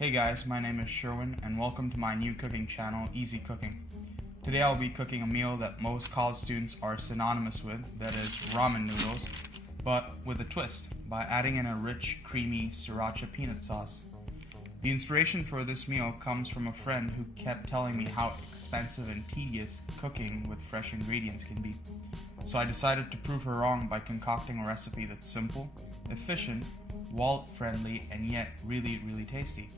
Hey guys, my name is Sherwin and welcome to my new cooking channel, Easy Cooking. Today I'll be cooking a meal that most college students are synonymous with, that is ramen noodles, but with a twist, by adding in a rich, creamy Sriracha peanut sauce. The inspiration for this meal comes from a friend who kept telling me how expensive and tedious cooking with fresh ingredients can be. So I decided to prove her wrong by concocting a recipe that's simple, efficient, wallet-friendly, and yet really tasty.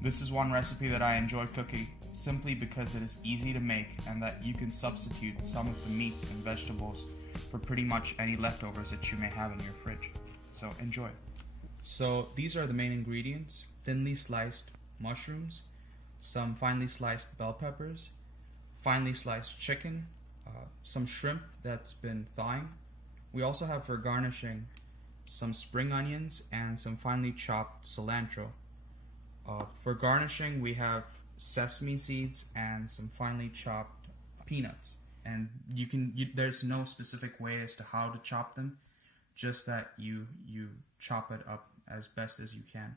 This is one recipe that I enjoy cooking simply because it is easy to make and that you can substitute some of the meats and vegetables for pretty much any leftovers that you may have in your fridge. So enjoy. So these are the main ingredients: thinly sliced mushrooms, some finely sliced bell peppers, finely sliced chicken, some shrimp that's been thawing. We also have, for garnishing, some spring onions and some finely chopped cilantro. For garnishing, we have sesame seeds and some finely chopped peanuts. And there's no specific way as to how to chop them, just that you chop it up as best as you can.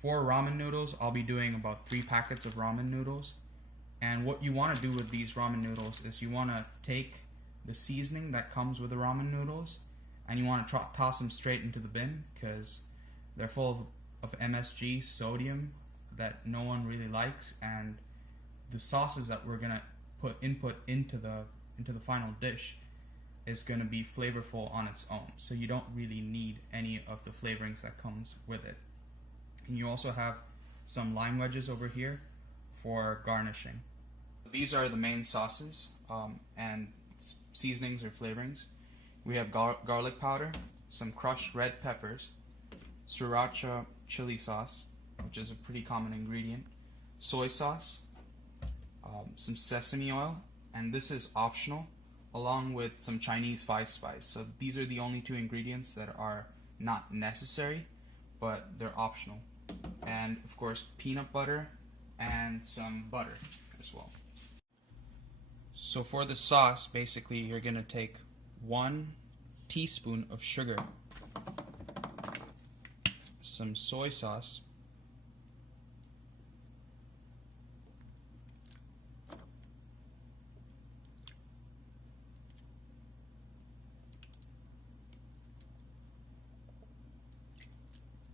For ramen noodles, I'll be doing about 3 packets of ramen noodles. And what you want to do with these ramen noodles is you want to take the seasoning that comes with the ramen noodles and you want to toss them straight into the bin, because they're full of MSG, sodium, that no one really likes, and the sauces that we're gonna input into the final dish is gonna be flavorful on its own. So you don't really need any of the flavorings that comes with it. And you also have some lime wedges over here for garnishing. These are the main sauces and seasonings or flavorings. We have garlic powder, some crushed red peppers, Sriracha chili sauce, which is a pretty common ingredient, soy sauce, some sesame oil, and this is optional, along with some Chinese 5-spice. So these are the only 2 ingredients that are not necessary, but they're optional. And of course, peanut butter and some butter as well. So for the sauce, basically you're going to take 1 teaspoon of sugar, some soy sauce,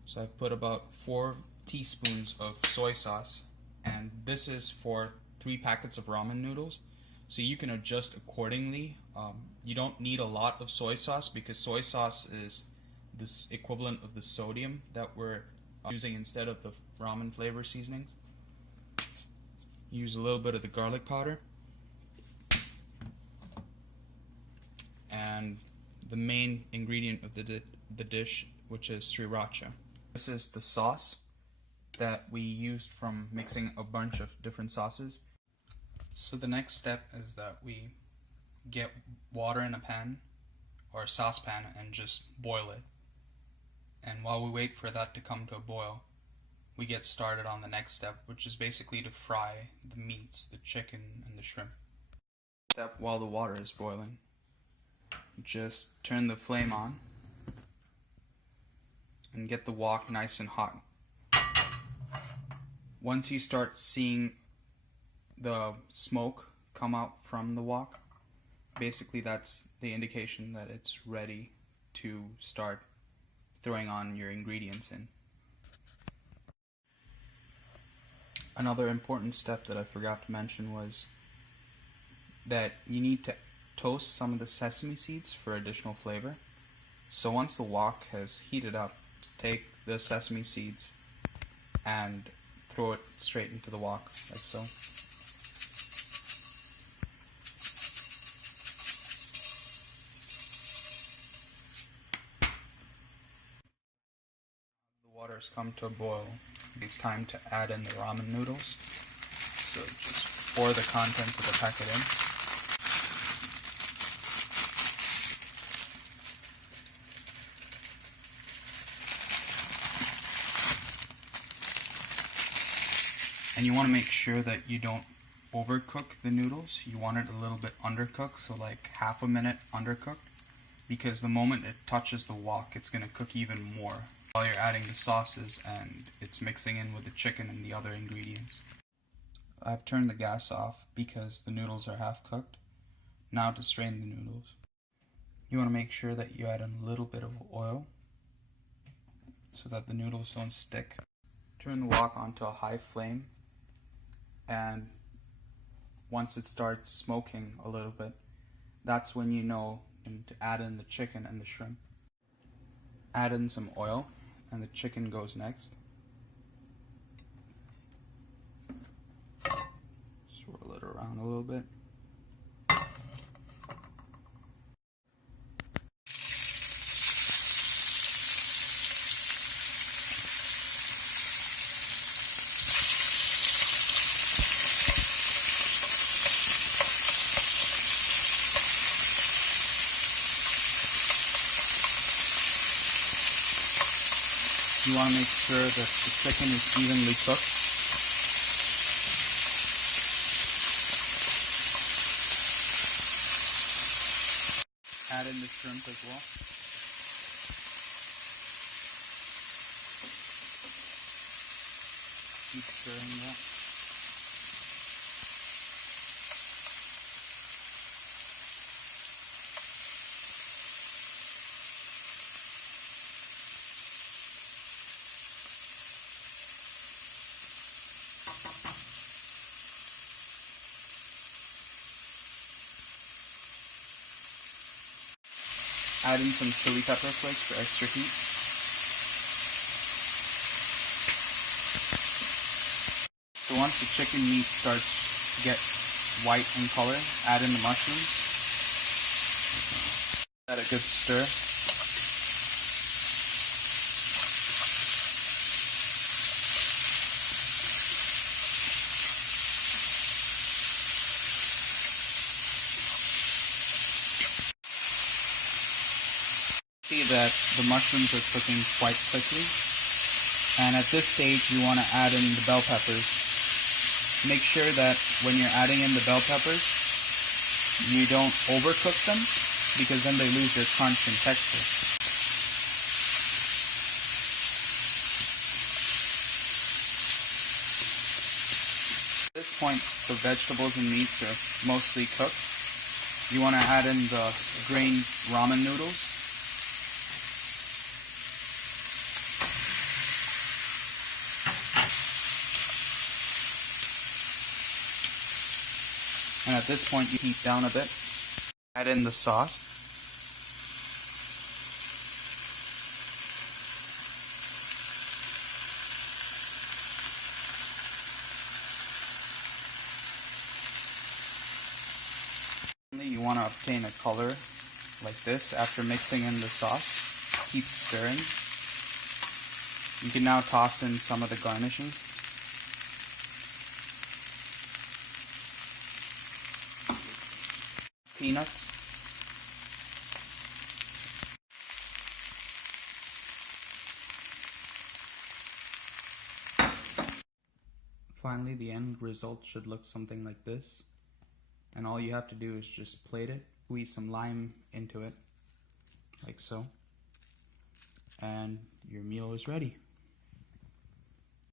so I've put about 4 teaspoons of soy sauce, and this is for 3 packets of ramen noodles, so you can adjust accordingly. You don't need a lot of soy sauce because soy sauce is this equivalent of the sodium that we're using instead of the ramen flavor seasonings. Use a little bit of the garlic powder and the main ingredient of the dish, which is sriracha. This is the sauce that we used from mixing a bunch of different sauces. So the next step is that we get water in a pan or a saucepan and just boil it. And while we wait for that to come to a boil, we get started on the next step, which is basically to fry the meats, the chicken and the shrimp. Step while the water is boiling, just turn the flame on and get the wok nice and hot. Once you start seeing the smoke come out from the wok, basically that's the indication that it's ready to start throwing on your ingredients in. Another important step that I forgot to mention was that you need to toast some of the sesame seeds for additional flavor. So once the wok has heated up, take the sesame seeds and throw it straight into the wok, like so. Water has come to a boil. It's time to add in the ramen noodles. So just pour the contents of the packet in. And you want to make sure that you don't overcook the noodles. You want it a little bit undercooked, so like half a minute undercooked, because the moment it touches the wok, it's going to cook even more. while you're adding the sauces and it's mixing in with the chicken and the other ingredients. I've turned the gas off because the noodles are half cooked. Now to strain the noodles. You want to make sure that you add a little bit of oil so that the noodles don't stick. Turn the wok onto a high flame, and once it starts smoking a little bit, that's when you know to add in the chicken and the shrimp. Add in some oil, and the chicken goes next. Swirl it around a little bit. You want to make sure that the chicken is evenly cooked. Add in the shrimp as well. Keep stirring that. Add in some chili pepper flakes for extra heat. So once the chicken meat starts to get white in color, add in the mushrooms. Add a good stir. See that the mushrooms are cooking quite quickly, and at this stage you want to add in the bell peppers. Make sure that when you're adding in the bell peppers you don't overcook them, because then they lose their crunch and texture. At this point the vegetables and meats are mostly cooked. You want to add in the grained ramen noodles. And at this point you heat down a bit. Add in the sauce. You want to obtain a color like this after mixing in the sauce. Keep stirring. You can now toss in some of the garnishing. Peanuts. Finally, the end result should look something like this. And all you have to do is just plate it, squeeze some lime into it, like so. And your meal is ready.